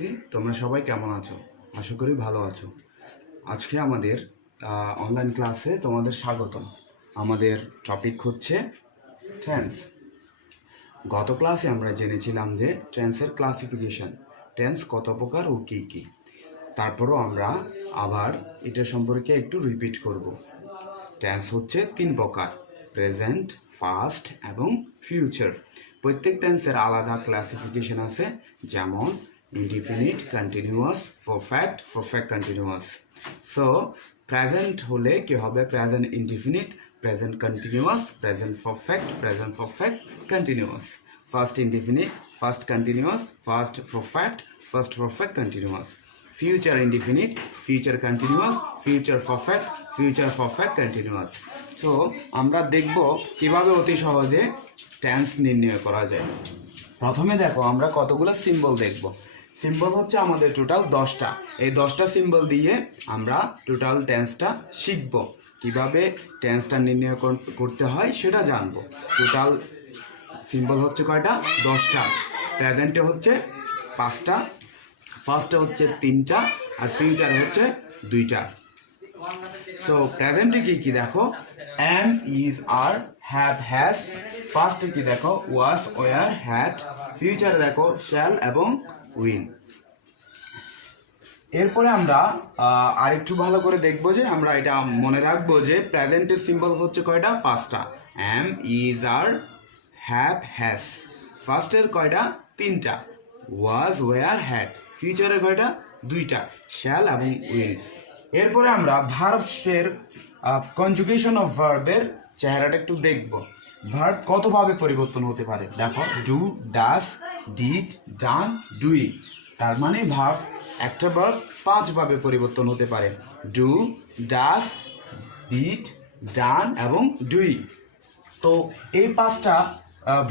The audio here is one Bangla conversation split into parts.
শিক্ষার্থী, তোমরা সবাই কেমন আছো? আশা করি ভালো আছো। আজকে আমাদের অনলাইন ক্লাসে তোমাদের স্বাগতম। আমাদের টপিক হচ্ছে টেন্স। গত ক্লাসে আমরা জেনেছিলাম যে টেন্সের ক্লাসিফিকেশন, টেন্স কত প্রকার ও কী কী। তারপরও আমরা আবার এটা সম্পর্কে একটু রিপিট করব। টেন্স হচ্ছে 3 প্রকার: প্রেজেন্ট, পাস্ট এবং ফিউচার। প্রত্যেক টেন্সের আলাদা ক্লাসিফিকেশন আছে, যেমন indefinite, continuous, perfect, perfect continuous. So present হলে কি হবে? Present indefinite, present continuous, present perfect, present perfect continuous. First indefinite, first continuous, first perfect, first perfect continuous. Future indefinite, future continuous, future perfect, future perfect continuous. So আমরা দেখব কিভাবে অতি সহজে টেন্স নির্ণয় করা যায়। প্রথমে দেখো, আমরা কতগুলো সিম্বল দেখব। সিম্বল হচ্ছে আমাদের টোটাল 10টা। এই 10টা সিম্বল দিয়ে আমরা টোটাল টেন্সটা শিখব। কিভাবে টেন্সটা নির্ণয় করতে হয় সেটা জানবো। টোটাল সিম্বল হচ্ছে কয়টা? 10টা। প্রেজেন্টে হচ্ছে 5টা, ফার্স্টে হচ্ছে 3টা, আর ফিউচারে হচ্ছে 2টা। সো প্রেজেন্টে কি কি দেখো? Am, is, are, have, has. ফার্স্টে কি দেখো? Was, were, had. ফিউচারে দেখো শ্যাল এবং উইল। এরপরে আমরা আরেকটু ভালো করে দেখবো যে আমরা এটা মনে রাখবো যে প্রেজেন্টের সিম্বল হচ্ছে কয়টা? 5টা। Am, is, are, have, has. ফার্স্টের কয়টা? 3টা। ওয়াজ, ওয়ার, হ্যাড। ফিউচারের কয়টা? 2টা, শ্যাল এবং উইল। এরপরে আমরা ভার্বসের কনজুগেশন অফ ভার্বের চেহারাটা একটু দেখব। ভার্ব কতভাবে পরিবর্তন হতে পারে দেখো। Do, does, did, done, doing. তার মানে ভার্ব, একটা ভার্ব 5 ভাবে পরিবর্তন হতে পারে: ডু, ডাস, ডিড, ডান এবং ডুইং। তো এই 5টা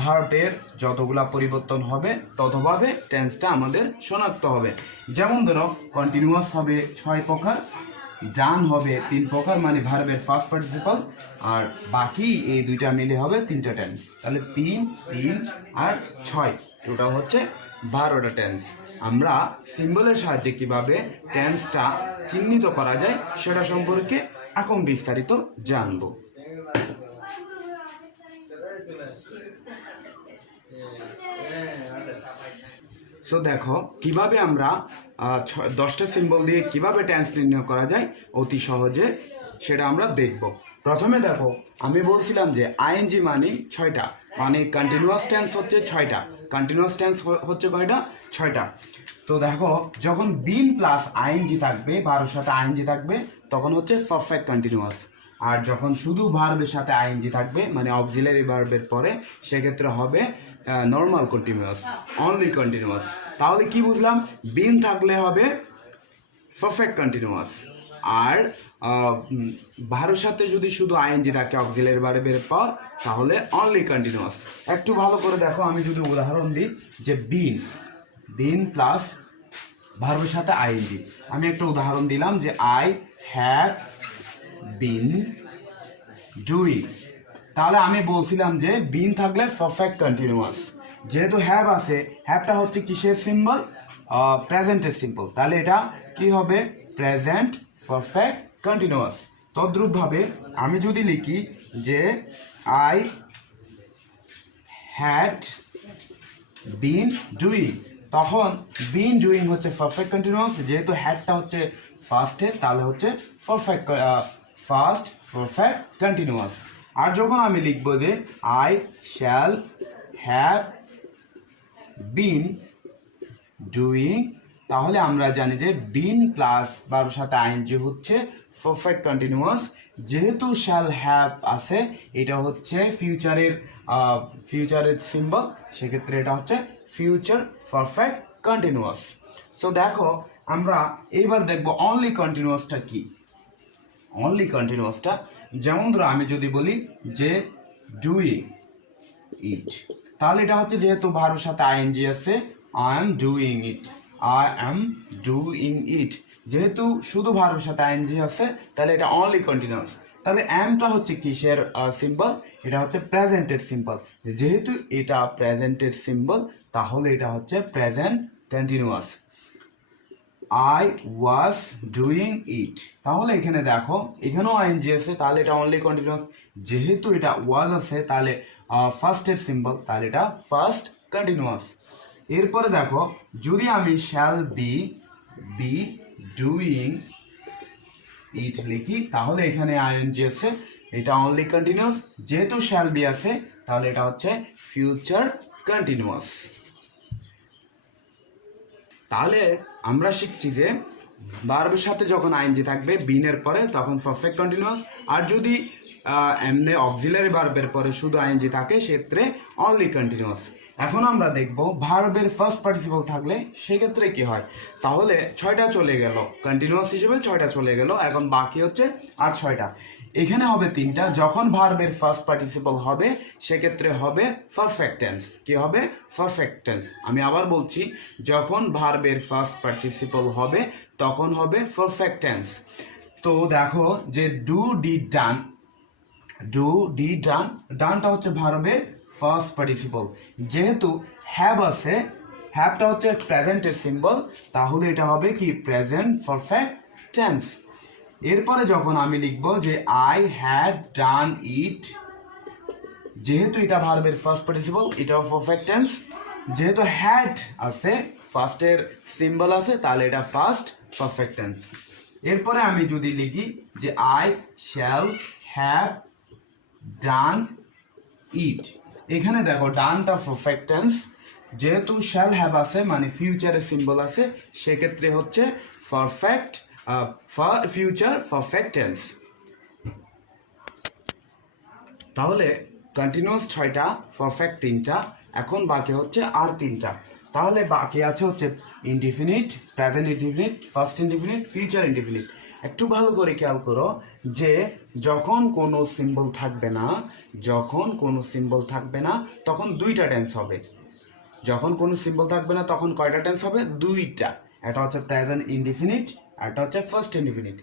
ভার্বের যতগুলা পরিবর্তন হবে ততভাবে টেন্সটা আমাদের শনাক্ত হবে। যেমন ধরো, কন্টিনিউয়াস হবে 6 প্রকার, ডান হবে 3 প্রকার মানে ভার্বের ফার্স্ট পার্টিসিপল, আর বাকি এই 2টা মিলে হবে 3টা টেন্স। তাহলে 3, 3 আর 6 টোটাল হচ্ছে 12টা টেন্স। আমরা সিম্বলের সাহায্যে কিভাবে টেন্সটা চিহ্নিত করা যায় সেটা সম্পর্কে এখন বিস্তারিত জানবো। সো দেখো, কিভাবে আমরা 10টা সিম্বল দিয়ে কিভাবে টেন্স নির্ণয় করা যায় অতি সহজে সেটা আমরা দেখব। প্রথমে দেখো, আমি বলছিলাম যে আইএনজি মানে 6টা, মানে কন্টিনিউয়াস টেন্স হচ্ছে 6টা। কন্টিনিউয়াস টেন্স হচ্ছে কয়টা? 6টা। তো দেখো, যখন বিন প্লাস আইএনজি থাকবে, ভার্বের সাথে আইএনজি থাকবে, তখন হচ্ছে পারফেক্ট কন্টিনিউয়াস। আর যখন শুধু ভার্বের সাথে আইএনজি থাকবে, মানে অক্সিলারি ভার্বের পরে, সেক্ষেত্রে হবে নর্মাল কন্টিনিউয়াস, অনলি কন্টিনিউয়াস। তাহলে কি বুঝলাম? বিন থাকলে হবে পারফেক্ট কন্টিনিউয়াস, আর ভার্বের সাথে যদি শুধু আইএনজি থাকে অক্সিলারি ভার্বের পর, তাহলে অনলি কন্টিনিউয়াস। একটু ভালো করে দেখো, আমি যদি উদাহরণ দিই যে বিন প্লাস ভার্বের সাথে আইএনজি। আমি একটা উদাহরণ দিলাম যে আই হ্যাভ বিন ডুইং। তাহলে আমি বলছিলাম যে বিন থাকলে পারফেক্ট কন্টিনিউয়াস। যেহেতু হ্যাভ আছে, হ্যাভটা হচ্ছে কিসের সিম্বল? প্রেজেন্টের সিম্বল। তাহলে এটা কি হবে? Present perfect continuous. তদ্রূপভাবে আমি যদি লিখি যে আই হ্যাড বিন ডুইং, তখন বিন ডুইং হচ্ছে পারফেক্ট কন্টিনিউয়াস। যেহেতু হ্যাডটা হচ্ছে ফার্স্টে, তাহলে হচ্ছে ফার্স্ট পারফেক্ট কন্টিনিউয়াস। আর যখন আমি লিখবো যে I shall have been doing, তাহলে আমরা জানি যে বিন প্লাস ভার্বের সাথে আইএনজি হচ্ছে পারফেক্ট কন্টিনিউয়াস। যেহেতু শ্যাল হ্যাভ আছে, এটা হচ্ছে ফিউচারের সিম্বল, সেক্ষেত্রে এটা হচ্ছে ফিউচার পারফেক্ট কন্টিনিউয়াস। সো দেখো, আমরা এইবার দেখবো অনলি কন্টিনিউয়াসটা কি। অনলি কন্টিনিউয়াসটা, যেমন ধরো আমি যদি বলি যে ডুইং ইট, তাহলে এটা হচ্ছে যেহেতু ভার্বের সাথে আইএনজি আছে, I am doing it, I am doing it. যেহেতু শুধু ভার্বের সাথে আইএনজি আছে, তাহলে এটা অনলি কন্টিনিউয়াস। তাহলে এমটা হচ্ছে কিসের সিম্বল? এটা হচ্ছে প্রেজেন্টের সিম্বল। যেহেতু এটা প্রেজেন্টের সিম্বল, তাহলে এটা হচ্ছে present continuous. I was doing it. তাহলে এখানে দেখো এখানেও আইএনজি আছে, তাহলে এটা অনলি কন্টিনিউয়াস। যেহেতু এটা ওয়াজ আছে তাহলে ফার্স্টের সিম্বল, তাহলে এটা ফার্স্ট কন্টিনিউয়াস। এরপরে দেখো যদি আমি শ্যাল বি ডুইং ইট লিখি তাহলে এখানে আইএনজি আছে, এটা অনলি কন্টিনিউয়াস। যেহেতু শ্যাল বি আছে তাহলে এটা হচ্ছে ফিউচার কন্টিনিউয়াস। তাহলে আমরা শিখছি যে ভার্বের সাথে যখন আইএনজি থাকবে বিনের পরে তখন পারফেক্ট কন্টিনিউয়াস, আর যদি এমনি অক্সিলারি ভার্বের পরে শুধু আইএনজি থাকে সেক্ষেত্রে অনলি কন্টিনিউয়াস। এখন আমরা দেখব ভার্বের ফার্স্ট পার্টিসিপল থাকলে সেক্ষেত্রে কি হয়। তাহলে 6টা চলে গেল কন্টিনিউয়াস হিসেবে, 6টা চলে গেল, এখন বাকি হচ্ছে আর 6টা। এখানে হবে 3টা। যখন ভার্বের ফার্স্ট পার্টিসিপল হবে সেক্ষেত্রে হবে পারফেক্ট টেন্স। কি হবে? Perfect tense. আমি আবার বলছি, যখন ভার্বের ফার্স্ট পার্টিসিপল হবে তখন হবে পারফেক্ট টেন্স। তো দেখো যে do did done, do did done, ডানটা হচ্ছে ভার্বের ফার্স্ট পার্টিসিপল। যেহেতু হ্যাভ আছে, হ্যাভটা হচ্ছে প্রেজেন্টের সিম্বল, তাহলে এটা হবে কি প্রেজেন্ট পারফেক্ট টেন্স। এরপরে যখন আমি লিখব যে আই হ্যাড ডান ইট, যেহেতু এটা ভার্বের ফার্স্ট পার্টিসিপল এটাও পারফেক্ট টেন্স। যেহেতু হ্যাড আছে ফার্স্টের সিম্বল আছে তাহলে এটা ফার্স্ট পারফেক্ট টেন্স। এরপরে আমি যদি লিখি যে আই শ্যাল হ্যাভ ডান ইট, এখানে দেখো ডানটা পারফেক্ট টেন্স। যেহেতু শ্যাল হ্যাভ আছে মানে ফিউচারের সিম্বল আছে সেক্ষেত্রে হচ্ছে পারফেক্ট ফিউচার পারফেক্ট টেন্স। তাহলে কন্টিনিউয়াস 6টা, পারফেক্ট 3টা, এখন বাকি হচ্ছে আর 3টা। তাহলে বাকি আছে হচ্ছে indefinite, present indefinite, first indefinite, future indefinite. একটু ভালো করে খেয়াল করো যে যখন কোনো সিম্বল থাকবে না, যখন কোনো সিম্বল থাকবে না তখন 2টা টেন্স হবে। যখন কোনো সিম্বল থাকবে না তখন কয়টা টেন্স হবে? 2টা। এটা হচ্ছে প্রেজেন্ট ইনডিফিনিট, আর এটা হচ্ছে ফার্স্ট ইনডিফিনিট।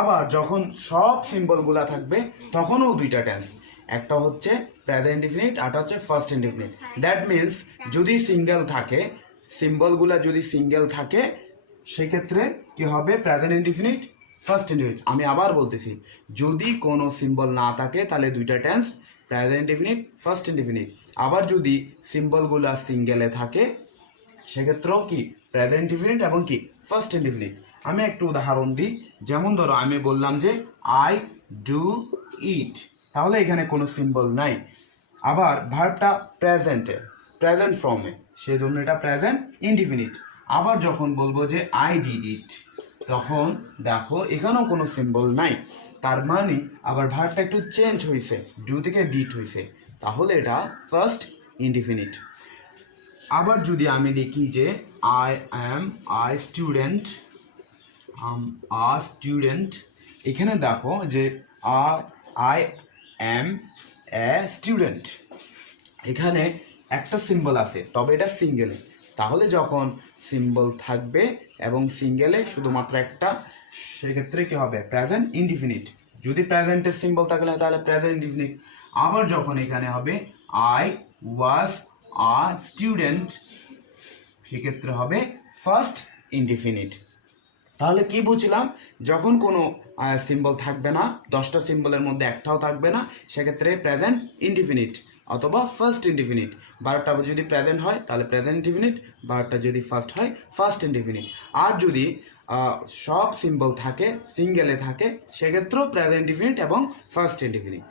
আবার যখন সব সিম্বলগুলা থাকবে তখনও 2টা টেন্স, একটা হচ্ছে প্রেজেন্ট ইনডিফিনিট, আরটা হচ্ছে ফার্স্ট ইনডিফিনিট। দ্যাট মিন্স যদি সিঙ্গেল থাকে, সিম্বলগুলা যদি সিঙ্গেল থাকে সেক্ষেত্রে কি হবে? Present indefinite, first indefinite. আমি আবার বলতেছি, যদি কোনো সিম্বল না থাকে তাহলে 2টা tense, present indefinite, first indefinite. আবার যদি সিম্বলগুলা সিঙ্গেলে থাকে সেক্ষেত্রেও কি প্রেজেন্ট ইনডিফিনিট এবং কি ফার্স্ট ইনডিফিনিট। আমি একটু উদাহরণ দিই, যেমন ধরো আমি বললাম যে আই ডু ইট, তাহলে এখানে কোনো সিম্বল নাই। আবার ভার্বটা প্রেজেন্টে, প্রেজেন্ট ফর্মে, সেজন্য এটা প্রেজেন্ট ইনডিফিনিট। আবার যখন বলবো যে আই ডিড ইট, তখন দেখো এখানেও কোনো সিম্বল নাই, তার মানে আবার ভার্বটা একটু চেঞ্জ হয়েছে, ডু থেকে ডিড হয়েছে, তাহলে এটা ফার্স্ট ইনডিফিনিট। আবার যদি আমি লিখি যে I am I student, student, এখানে দেখো যে আই অ্যাম এ স্টুডেন্ট, এখানে একটা সিম্বল আছে তবে এটা সিঙ্গেলে। তাহলে যখন সিম্বল থাকবে এবং সিঙ্গেলে শুধুমাত্র একটা, সেক্ষেত্রে কি হবে? Present indefinite. যদি প্রেজেন্টের সিম্বল থাকলে তাহলে প্রেজেন্ট ইনডিফিনিট। আবার যখন এখানে হবে আই ওয়াজ আ স্টুডেন্ট, সেক্ষেত্রে হবে ফার্স্ট ইনডিফিনিট। তাহলে কি বুঝলাম? যখন কোনো সিম্বল থাকবে না, 10টা সিম্বলের মধ্যে একটাও থাকবে না, সেক্ষেত্রে প্রেজেন্ট ইনডিফিনিট অথবা ফার্স্ট ইনডিফিনিট। ভার্বটা যদি প্রেজেন্ট হয় তাহলে প্রেজেন্ট ইনডিফিনিট, ভার্বটা যদি ফার্স্ট হয় ফার্স্ট ইনডিফিনিট। আর যদি সব সিম্বল থাকে, সিঙ্গেলে থাকে, সেক্ষেত্রেও প্রেজেন্ট ইনডিফিনিট এবং ফার্স্ট ইনডিফিনিট।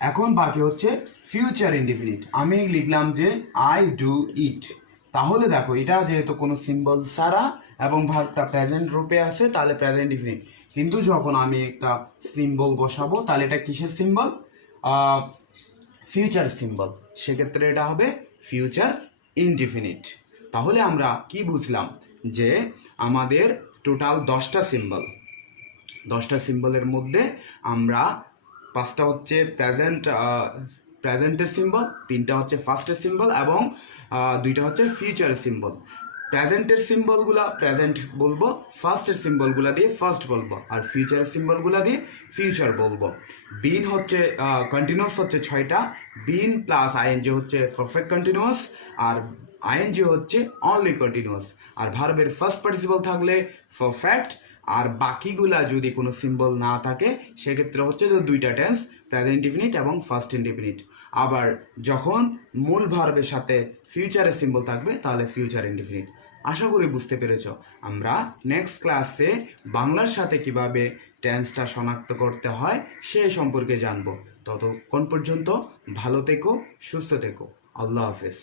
এখন বাকি হচ্ছে ফিউচার ইনডিফিনিট। আমি লিখলাম যে আই ডু ইট, তাহলে দেখো এটা যেহেতু কোনো সিম্বল ছাড়া এবং ভার্বটা প্রেজেন্ট রূপে আছে তাহলে প্রেজেন্ট ইনডিফিনিট। কিন্তু যখন আমি একটা সিম্বল বসাবো তাহলে এটা কিসের সিম্বল? ফিউচার সিম্বল, সেক্ষেত্রে এটা হবে ফিউচার ইনডিফিনিট। তাহলে আমরা কি বুঝলাম? যে আমাদের টোটাল 10টা সিম্বল, 10টা সিম্বলের মধ্যে আমরা 5টা হচ্ছে প্রেজেন্টের সিম্বল, 3টা হচ্ছে ফার্স্টের সিম্বল এবং 2টা হচ্ছে ফিউচারের সিম্বল। প্রেজেন্টের সিম্বলগুলা প্রেজেন্ট বলবো, ফার্স্টের সিম্বলগুলা দিয়ে ফার্স্ট বলবো, আর ফিউচারের সিম্বলগুলা দিয়ে ফিউচার বলবো। বিন হচ্ছে কন্টিনিউয়াস হচ্ছে 6টা, বিন প্লাস আইএনজি হচ্ছে পারফেক্ট কন্টিনিউয়াস, আর আইএনজি হচ্ছে অনলি কন্টিনিউয়াস। আর ভার্বের ফার্স্ট পার্টিসিপল থাকলে পারফেক্ট, আর বাকিগুলা যদি কোনো সিম্বল না থাকে সেক্ষেত্রে হচ্ছে যে 2টা টেন্স, প্রেজেন্ট ইনডিফিনিট এবং ফার্স্ট ইনডিফিনিট। আবার যখন মূল ভার্বের সাথে ফিউচারের সিম্বল থাকবে তাহলে ফিউচার ইনডিফিনিট। আশা করি বুঝতে পেরেছ। আমরা নেক্সট ক্লাসে বাংলার সাথে কিভাবে টেন্সটা শনাক্ত করতে হয় সে সম্পর্কে জানবো। ততক্ষণ পর্যন্ত ভালো থেকো, সুস্থ থেকো। আল্লাহ হাফেজ।